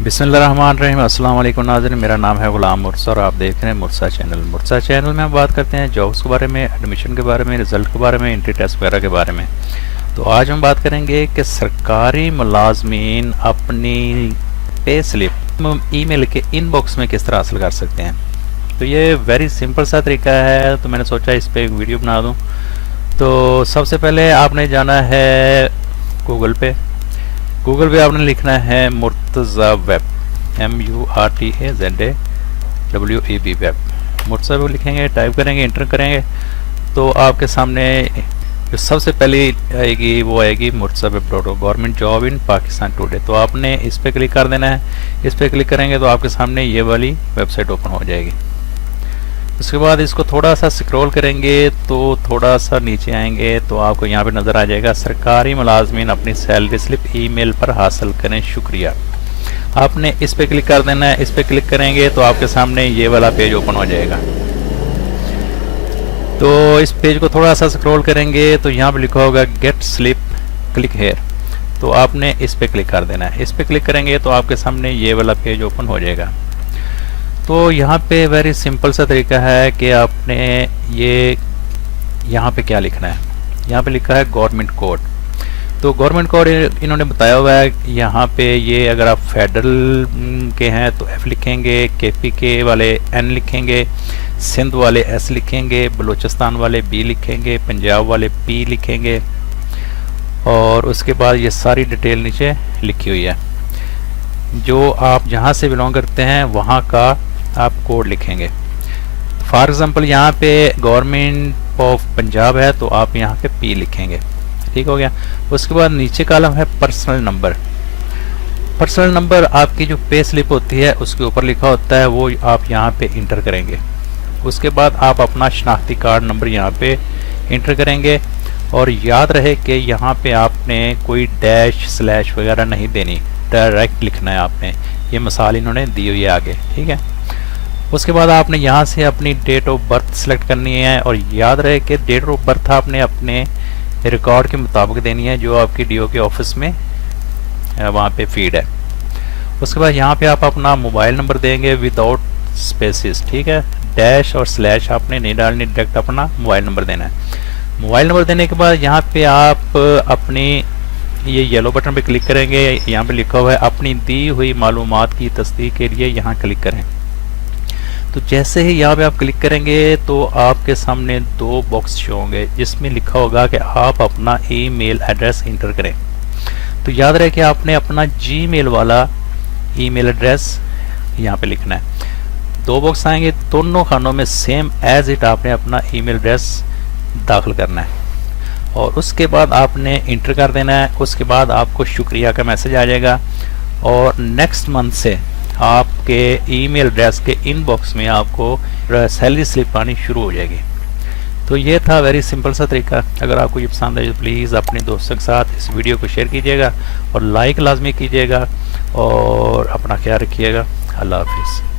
बिस्मिल्लाहिर्रहमानिर्रहीम। अस्सलाम वालेकुम नाज़रीन, मेरा नाम है ग़ुलाम मुर्सा और आप देख रहे हैं मुर्सा चैनल। मुर्सा चैनल में हम बात करते हैं जॉब्स के बारे में, एडमिशन के बारे में, रिज़ल्ट के बारे में, एंट्री टेस्ट वगैरह के बारे में। तो आज हम बात करेंगे कि सरकारी मुलाजमीन अपनी पे स्लिप ईमेल के इनबॉक्स में किस तरह हासिल कर सकते हैं। तो ये वेरी सिंपल सा तरीका है, तो मैंने सोचा इस पर एक वीडियो बना दूँ। तो सबसे पहले आपने जाना है गूगल पे आपने लिखना है Murtaza web, MURTAZAWEB web. Murtaza web लिखेंगे, टाइप करेंगे, इंटर करेंगे तो आपके सामने जो सबसे पहले आएगी वो आएगी Murtaza web government job in Pakistan today. तो आपने इस पर क्लिक कर देना है। इस पर क्लिक करेंगे तो आपके सामने ये वाली वेबसाइट ओपन हो जाएगी। उसके बाद इसको थोड़ा सा स्क्रॉल करेंगे तो थोड़ा सा नीचे आएंगे तो आपको यहाँ पे नज़र आ जाएगा सरकारी मुलाजमीन अपनी सैलरी स्लिप ईमेल पर हासिल करें, शुक्रिया। आपने इस पे क्लिक कर देना है। इस पे क्लिक करेंगे तो आपके सामने ये वाला पेज ओपन हो जाएगा। तो इस पेज को थोड़ा सा स्क्रॉल करेंगे तो यहाँ पे लिखा होगा गेट स्लिप क्लिक हेयर। तो आपने इस पे क्लिक कर देना है। इस पे क्लिक करेंगे तो आपके सामने ये वाला पेज ओपन हो जाएगा। तो यहाँ पे वेरी सिंपल सा तरीका है कि आपने ये यहाँ पे क्या लिखना है। यहाँ पे लिखा है गवर्नमेंट कोड। तो गवर्नमेंट कोड इन्होंने बताया हुआ है यहाँ पे। ये अगर आप फेडरल के हैं तो F लिखेंगे, KPK वाले N लिखेंगे, सिंध वाले S लिखेंगे, बलूचिस्तान वाले B लिखेंगे, पंजाब वाले P लिखेंगे और उसके बाद ये सारी डिटेल नीचे लिखी हुई है। जो आप जहाँ से बिलोंग करते हैं वहाँ का आप कोड लिखेंगे। फॉर एग्जांपल यहाँ पे गवर्नमेंट ऑफ पंजाब है तो आप यहाँ पे P लिखेंगे। ठीक हो गया। उसके बाद नीचे कॉलम है पर्सनल नंबर। पर्सनल नंबर आपकी जो पे स्लिप होती है उसके ऊपर लिखा होता है, वो आप यहाँ पे इंटर करेंगे। उसके बाद आप अपना शनाख्ती कार्ड नंबर यहाँ पे इंटर करेंगे और याद रहे कि यहाँ पे आपने कोई डैश स्लैश वगैरह नहीं देनी, डायरेक्ट लिखना है आपने। ये मिसाल इन्होंने दी हुई है आगे। ठीक है। उसके बाद आपने यहाँ से अपनी डेट ऑफ बर्थ सेलेक्ट करनी है और याद रहे कि डेट ऑफ बर्थ आपने अपने रिकॉर्ड के मुताबिक देनी है जो आपकी DO के ऑफिस में वहाँ पे फीड है। उसके बाद यहाँ पे आप अपना मोबाइल नंबर देंगे विदाउट स्पेसिस। ठीक है। डैश और स्लैश आपने नहीं डालनी, डायरेक्ट अपना मोबाइल नंबर देना है। मोबाइल नंबर देने के बाद यहाँ पे आप अपनी ये येलो बटन पे क्लिक करेंगे। यहाँ पे लिखा हुआ है अपनी दी हुई मालूमात की तस्दीक के लिए यहाँ क्लिक करें। तो जैसे ही यहाँ पे आप क्लिक करेंगे तो आपके सामने दो बॉक्स शो होंगे जिसमें लिखा होगा कि आप अपना ईमेल एड्रेस इंटर करें। तो याद रहे कि आपने अपना जीमेल वाला ईमेल एड्रेस यहाँ पे लिखना है। दो बॉक्स आएंगे, दोनों खानों में सेम एज इट आपने अपना ईमेल एड्रेस दाखिल करना है और उसके बाद आपने इंटर कर देना है। उसके बाद आपको शुक्रिया का मैसेज आ जाएगा और नेक्स्ट मंथ से आपके ईमेल एड्रेस के इनबॉक्स में आपको सैलरी स्लिप आनी शुरू हो जाएगी। तो ये था वेरी सिंपल सा तरीका। अगर आपको ये पसंद है तो प्लीज़ अपने दोस्तों के साथ इस वीडियो को शेयर कीजिएगा और लाइक लाजमी कीजिएगा और अपना ख्याल रखिएगा। अल्लाह हाफिज़।